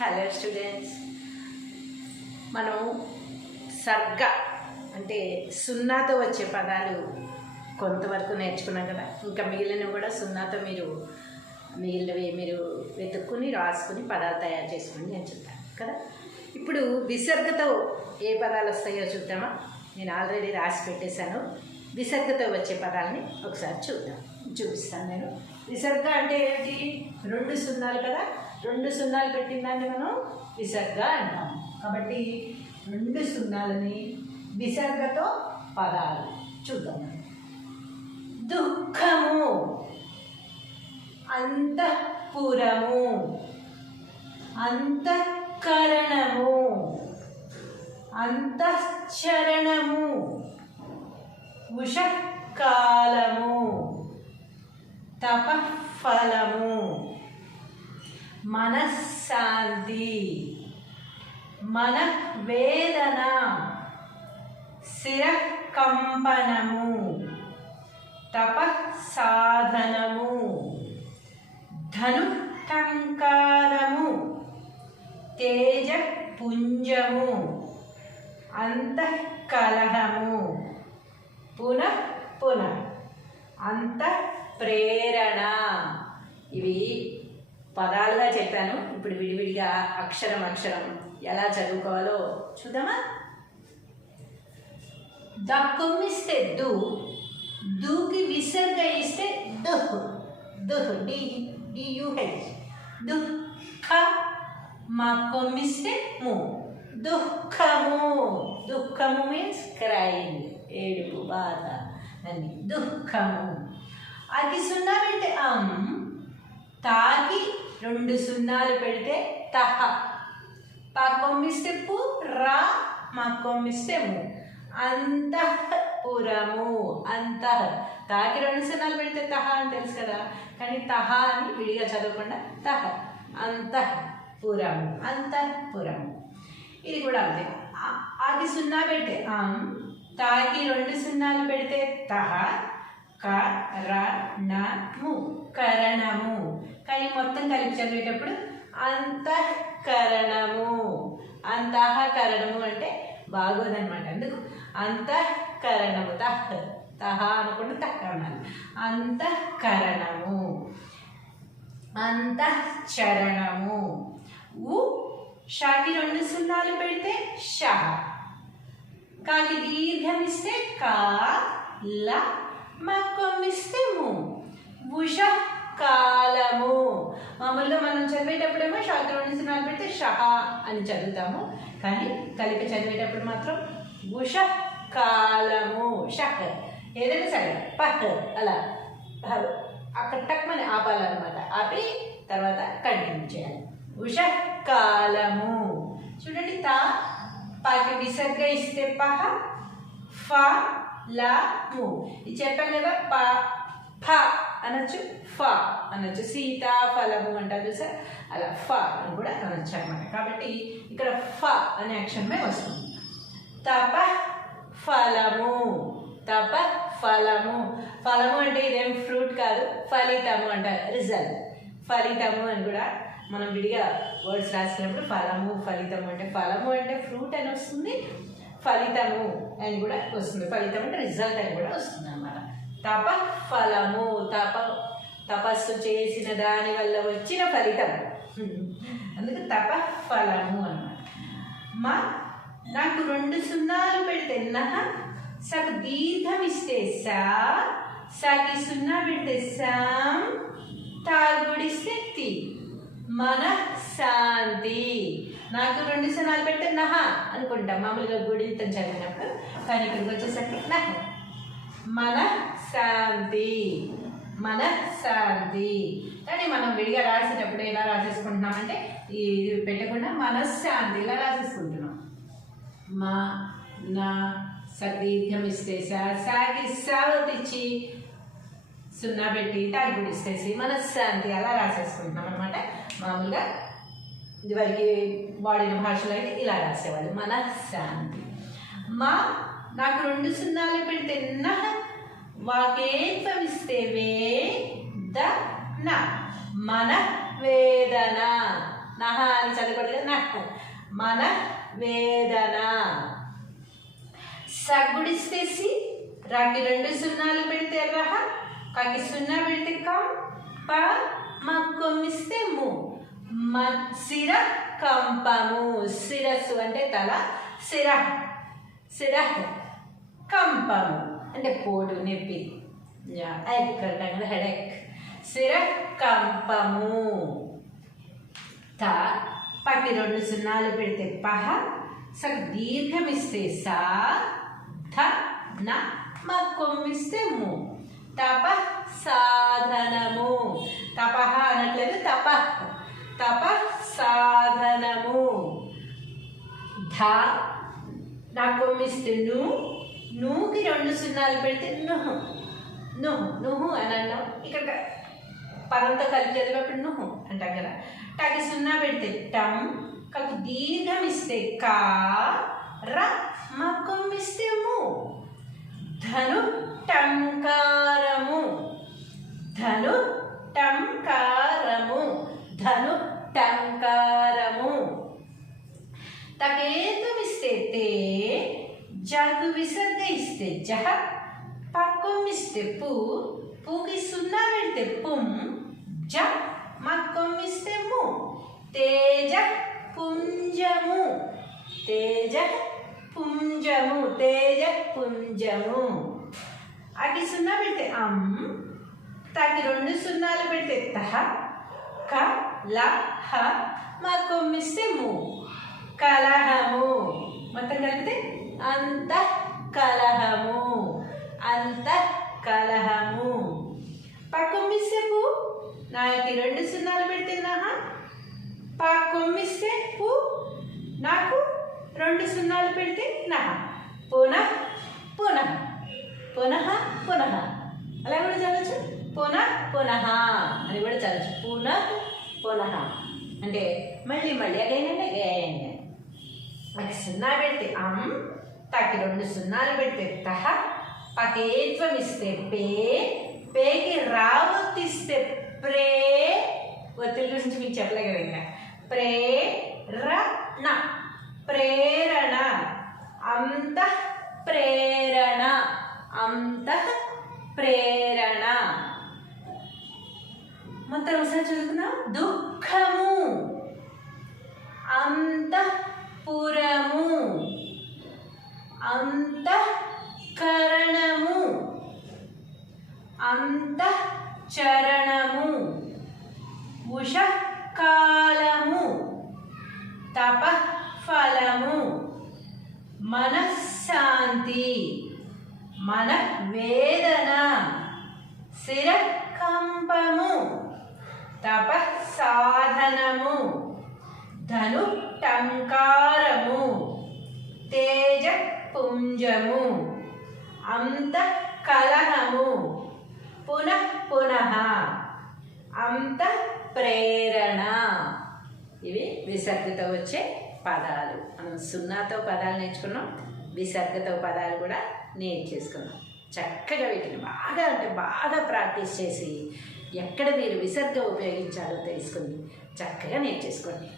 Hello students మనం సర్గ అంటే సున్నాతో వచ్చే పదాలు కొంతవరకు నేర్చుకున్నాం కదా. ఇంకా మిగిలినవి కూడా సున్నాతో మీరు మిగిలినవి మీరు వెతుక్కుని రాసుకుని పదాలు తయారు చేసుకుని నేను చెప్తాను కదా? ఇప్పుడు విసర్గతో ఏ పదాలు వస్తాయో చూద్దామా? నేను ఆల్రెడీ రాసి పెట్టేశాను. విసర్గతో వచ్చే పదాలని ఒకసారి చూద్దాం. చూపిస్తాను నేను. విసర్గ అంటే ఏంటి రెండు సున్నాలు కదా? రెండు సున్నాలు పెట్టిన దాన్ని మనం విసర్గ అంటాం. కాబట్టి రెండు సున్నాలని విసర్గతో పదాలు చూద్దాం. దుఃఖము. అంతఃపురము. అంతఃకరణము. అంతఃచరణము. ఉషకాలము. తపఫలము. మనశ్శాంతి మన వేదన శిరకంపనము తపసాధనము ధను టంకారము తేజపుంజము అంతఃకలహము పునః పునః అంత ప్రేరణ ఇవి పదాలుగా చెప్పాను ఇప్పుడు విడివిడిగా అక్షరం అక్షరం ఎలా చదువుకోవాలో చూద్దామా? దక్కుమిస్తే దు దూకి విసర్గ ఇస్తే దుహ్ దుహ్ డి డియుహెచ్ దుఃఖ మా కొమ్మిస్తే ము దుఃఖము. దుఃఖము మీన్స్ క్రైమ్ ఏడుపు బాధ అని దుఃఖము. అది సున్నా పెడితే అమ్ తాకి రెండు సున్నాలు పెడితే తహ. పా కొమ్మిస్తే పు రా మా కొమ్మిస్తే ము. అంతఃపురము అంతః. తాకి రెండు సున్నాలు పెడితే తహ అని తెలుసు కదా. కానీ తహ అని విడిగా చదవకుండా తహ. అంతఃపురము అంతఃపురము ఇది కూడా అంతే. అది సున్నా పెడితే ఆం తాకి రెండు సున్నాలు పెడితే తహ. కరణము ము కరణము. కానీ మొత్తం కలిపి చదివేటప్పుడు అంతఃకరణము. అంతఃకరణము అంటే బాగోదన్నమాట. అందుకు అంతఃకరణము. తహ తహ అనుకుంటే తహ అనాలి. అంతఃకరణము. అంతఃచరణము. ఉ షాకి రెండు సున్నాలు పెడితే ష. కాకి దీర్ఘం ఇస్తే కా ల మాకు ము ఉష కాలము మామూలుగా మనం చదివేటప్పుడేమో షాకి రెండు పెడితే షహ అని చదువుతాము. కానీ కలిపి చదివేటప్పుడు మాత్రం ఉష కాలము షహ్. ఏదైనా సరే పహ్ అలా. అక్కడ టక్మని ఆపాలన్నమాట. ఆపి తర్వాత కంటిన్యూ చేయాలి. ఉషకాలము చూడండి తా. పాకి విసర్గ ఇస్తే పహ ఫ ల ము ఇది చెప్పాను కదా ప ఫ అనొచ్చు ఫ అనొచ్చు. సీతాఫలము అంటారు చూసా అలా ఫ అని కూడా అనొచ్చు అనమాట కాబట్టి ఇక్కడ ఫ అనే అక్షరమే వస్తుంది. తప ఫలము. తప ఫలము. ఫలము అంటే ఇదేం ఫ్రూట్ కాదు ఫలితము అంటారు. రిజల్ట్. ఫలితము అని కూడా మనం విడిగా వర్డ్స్ రాసినప్పుడు ఫలము ఫలితము అంటే ఫలము అంటే ఫ్రూట్ అని వస్తుంది. ఫలితము అని కూడా వస్తుంది. ఫలితం అంటే రిజల్ట్ అని కూడా వస్తుంది అన్నమాట తప ఫలము తప తపస్సు చేసిన దాని వల్ల వచ్చిన ఫలితం. అందుకు తప ఫలము అన్నమాట. మా నాకు రెండు సున్నాలు పెడితే నహ సగ దీర్ఘం ఇస్తే సా సాకి సున్నా పెడితే సాం తాగుడిస్తే తీ. మన శాంతి నాకు రెండు సనాలు పెడితే నహ అనుకుంటాం. మామూలుగా గుడితం చదివినప్పుడు కానీ ఇక్కడికి వచ్చేసరికి నహ. మన శాంతి మన శాంతి కానీ మనం విడిగా రాసేటప్పుడు ఎలా రాసేసుకుంటున్నామంటే ఇది పెట్టకుండా మనశ్శాంతి ఇలా రాసేసుకుంటున్నాం. మా నా సదీర్ఘం ఇస్తే సాగి సావతిచ్చి సున్నా పెట్టి తాగుడు ఇస్తేసి మనశ్శాంతి అలా రాసేసుకుంటున్నాం అనమాట మామూలుగా ఇదివరకు వాడిన భాషలో అయితే ఇలా రాసేవాళ్ళు. మనశ్శాంతి మా నాకు రెండు సున్నాలు పెడితే నహ వాకేత్వమిస్తే వే ద న. మన వేదన. నహ అని చదవకూడదు నహ. మన వేదన. సగ్గుడిస్తే రెండు రెండు సున్నాలు పెడితే రహ పకి సున్నా పెడితే కం ప మ కొమ్మిస్తే ము సిర కంపము. శిరస్సు అంటే తల సిర సిర కంపము. అంటే పోటు నొప్పి. ఎక్ హెడెక్ సిర కంపము. త పకి రెండు సున్నాలు పెడితే పహ సగ దీర్ఘమిస్తే సా థ న మ కొమ్మిస్తే ము తప సాధనము. తపహ అనట్లేదు తప. తప సాధనము. ధ నాకు ఇస్తే ను. నువ్వుకి రెండు సున్నాలు పెడితే నుహు నుహు నుహు అని అన్నాం ఇక్కడ పదంతో కలిపి చదివేప్పుడు నుహు అంటాం కదా. టాకి సున్నా పెడితే టమ్ కాకు దీర్ఘం ఇస్తే కా ర మక్కం ఇస్తే ము. ధను టంకారము ధను టంకారము ధను టంకారము తకేతం ఇస్తే తే జగు విసర్గ ఇస్తే జహ పక్కం ఇస్తే పు పూకి సున్నా పెడితే పుం జ మక్కం ఇస్తే ము. తేజ పుంజము తేజ పుంజము. అటు సున్నా పెడితే అమ్ తాకి రెండు సున్నాలు పెడితే తహ క ల హ మా కొమ్మిస్తే ము కలహము. మొత్తం కలిపితే అంత కలహ అంత కలహము పక్కొమ్మిస్తే పు నాకి రెండు సున్నాలు పెడితే నహ పా కొమ్మిస్తే పు నాకు రెండు సున్నాలు పెడితే నహ పునః పునః పునః పునః అలా కూడా చదవచ్చు పునః పునః అని కూడా చదవచ్చు పునః పునః అంటే మళ్ళీ మళ్ళీ అగైన్ అండి అగైన్ అది సున్నా పెడితే అం తకి రెండు సున్నాలు పెడితే తహ పకేత్వం ఇస్తే పే పేకి రావొత్తిస్తే ప్రే ఒత్తిడి గురించి మీకు చెప్పలే కదా ఇంకా ప్రేరణ ప్రేరణ అంత ప్రేరణ అంత ప్రేరణ. మొత్తం ఒకసారి చదువుకుందాం. దుఃఖము. అంతఃపురము అంతఃకరణము అంతఃచరణము ఉషకాలము తపఫలము మన మన వేదన శిరకంపము తప సాధనము ధను టంకారము తేజ పుంజము అంత కలహము పునః పునః అంత ప్రేరణ ఇవి విసర్గతో వచ్చే పదాలు. మనం సున్నాతో పదాలు నేర్చుకున్నాం. విసర్గతో పదాలు కూడా నేను చేసుకున్నాను చక్కగా వీటిని బాగా అంటే బాగా ప్రాక్టీస్ చేసి ఎక్కడ మీరు విసర్గ ఉపయోగించాలో తెలుసుకుని చక్కగా నేర్చేసుకోండి